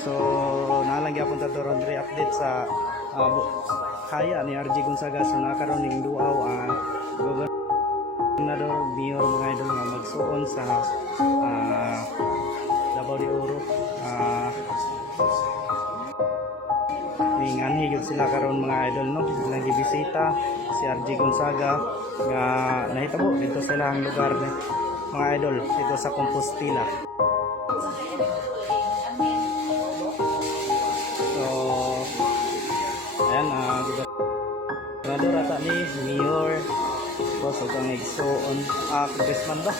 So, nalang gyapon ta doron diri update sa uh, kaya ni RG Gonzaga so nakaroon ning duaw ang gobernador mayor mga idol nga magsuon sa uh, Davao de Oro. Ah, ning anhi gyud sila karon mga idol no silang gibisita si RG Gonzaga nga nahitabo dito sa ilang lugar ni mga idol dito sa Compostela. Gobernador ata ni Mayor boss ug ang igsoon ah congressman ba?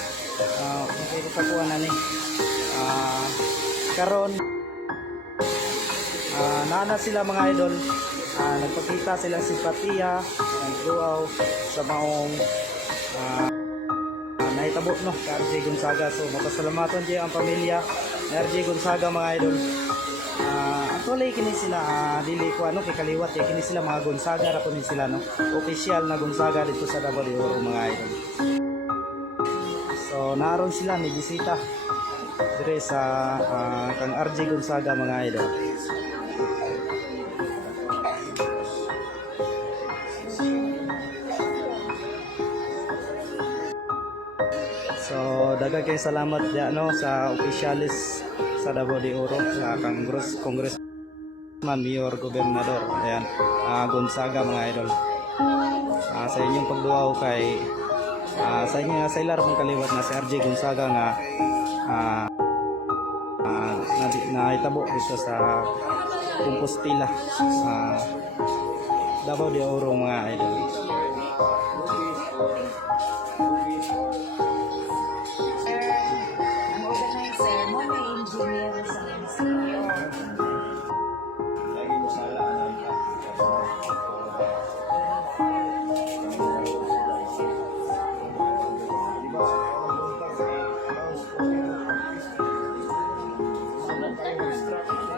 Ah okay ko kuha na ni. Ah karon. Ah nana sila mga idol. Ah nagpakita sila simpatiya nagduaw sa maong ah ah, nahitabo no? Sa RJ Gonzaga. So mapasalamaton di ang pamilya ni RJ Gonzaga mga idol Ah, actually kini sila ah, dili ko ano kay kaliwat kay kini sila mga Gonzaga ra kunin sila no? Official na Gonzaga dito sa Davao de Oro mga idol. So naroon sila ni bisita dire sa ah, kang RJ Gonzaga mga idol. So, daghang kay salamat ya no sa opisyalis sa Davao de Oro sa Congress Congressman Mayor Gobernador. Ayan, ah, Gonzaga mga idol. Ah, sa inyong pagduaw kay ah, sa inyo sa ilar mong kaliwat na si RJ Gonzaga nga ah, ah, na, na itabo dito sa Compostela sa Davao de Oro mga idol. Vamos mostrar aqui.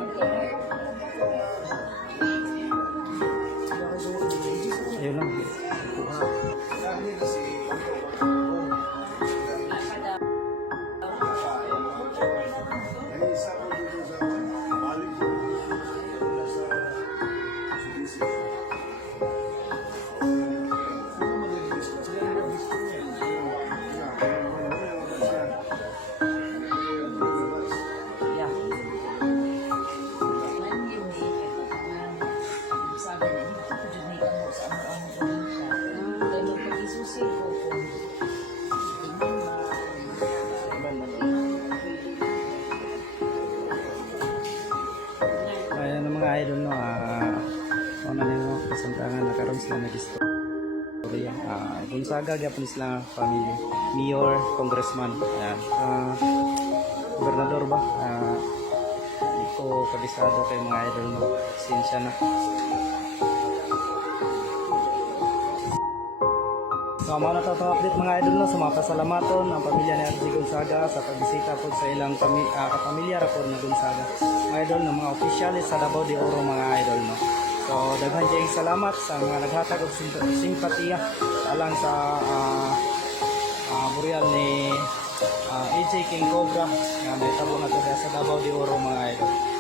Ayan ang mga idol no, ah, uh, ano nila kasantangan na karon sila nag-istorya. Ah, Gonzaga gyapon sila family, mayor, congressman. Ayan. Ah, gobernador ba? Ah, di ko kabisado kay mga idol no. Sinsya na. So, mga natatang update mga idol no, sa mga pasalamaton ang pamilya ni RJ Gonzaga sa pagbisita po sa ilang pami ah, kapamilya ra po na Gonzaga. Mga idol ng mga opisyalis sa Davao de Oro mga idol no. So, daghan kayong salamat sa mga naghatag og sim- simpatiya alang sa ah, ah, burial ni ah, AJ King Cobra nga may tabo na sa Davao de Oro mga idol.